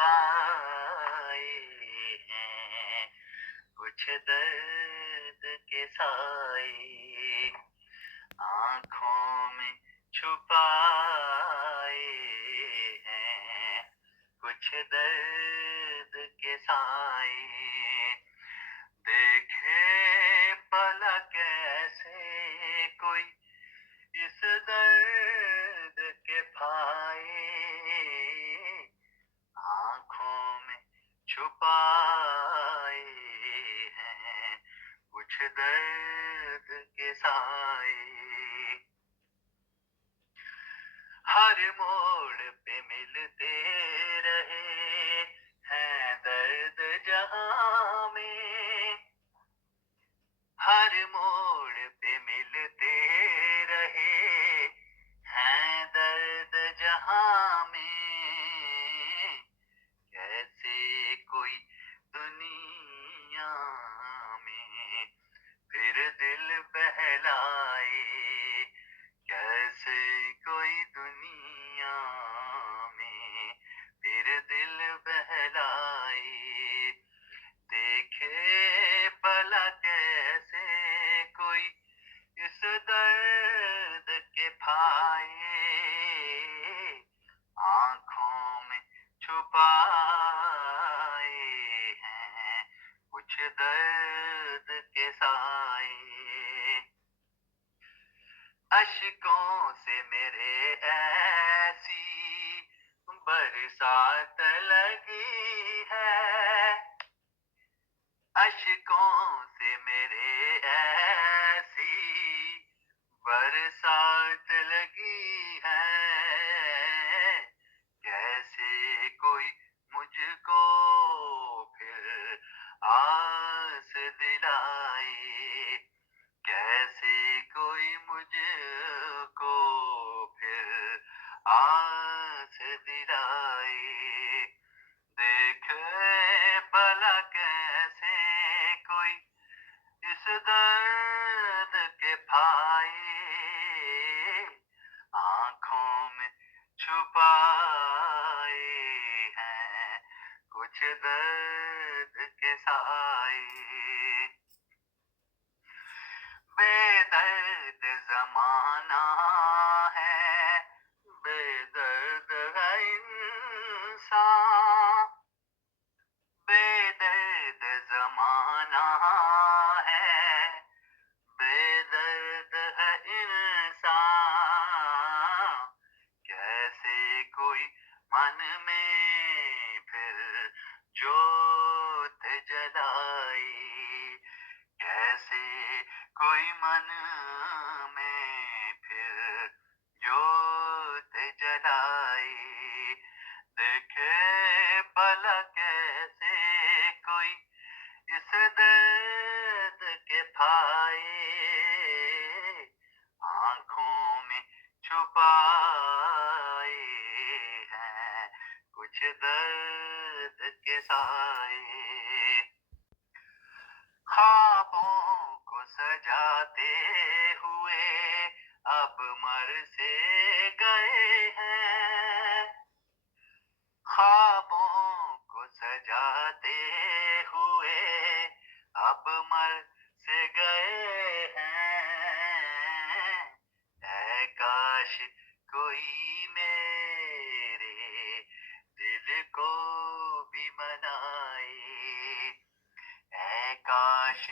पाए हैं, कुछ दर्द के साए आँखों में छुपाए हैं, कुछ दर्द के साए देखे पलक ऐसे कोई इस दर्द के फाए आँखों में छुपाए हैं, कुछ दर्द के साए हर मोड़ पे मिलते रहे हैं दर्द जहां में हर मोड़ पे मिलते रहे हैं दर्द जहां में कैसे कोई दुनिया में फिर दिल बहलाए कैसे कोई दुनिया में फिर दिल बहलाए देखे भला कैसे कोई इस दर्द के फाए आँखों में छुपाए हैं, कुछ दर्द के साए अश्कों से मेरे ऐसी बरसात लगी है अश्कों से मेरे ऐसी बरसात लगी है कैसे कोई मुझको फिर आस दिलाए कैसे कोई मुझको फिर आस दिलाए देखे भला कैसे कोई इस दर्द के फाए आँखों में छुपाए हैं, कुछ दर्द के साए बेदर्द ज़माना है बेदर्द है इंसान बेदर्द ज़माना है बेदर्द है इंसान कैसे कोई मन में फिर जोत जलाई कैसे कोई मन में फिर जोत जलाई देखे भला कैसे कोई इस दर्द के फाए आँखों में छुपाए हैं, कुछ दर्द के साए ख्वाबों को सजाते हुए अब मर से गए हैं ख्वाबों को सजाते हुए अब मर से गए हैं ऐ काश कोई मेरे दिल को भी मनाए ऐ काश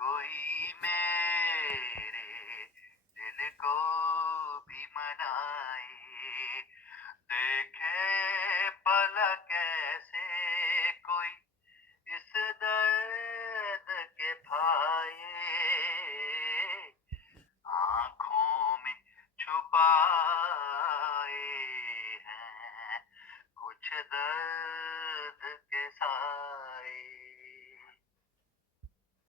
कोई मेरे दिल को भी मनाए देखे भला कैसे कोई इस दर्द के फाए आँखों में छुपाए हैं, कुछ दर्द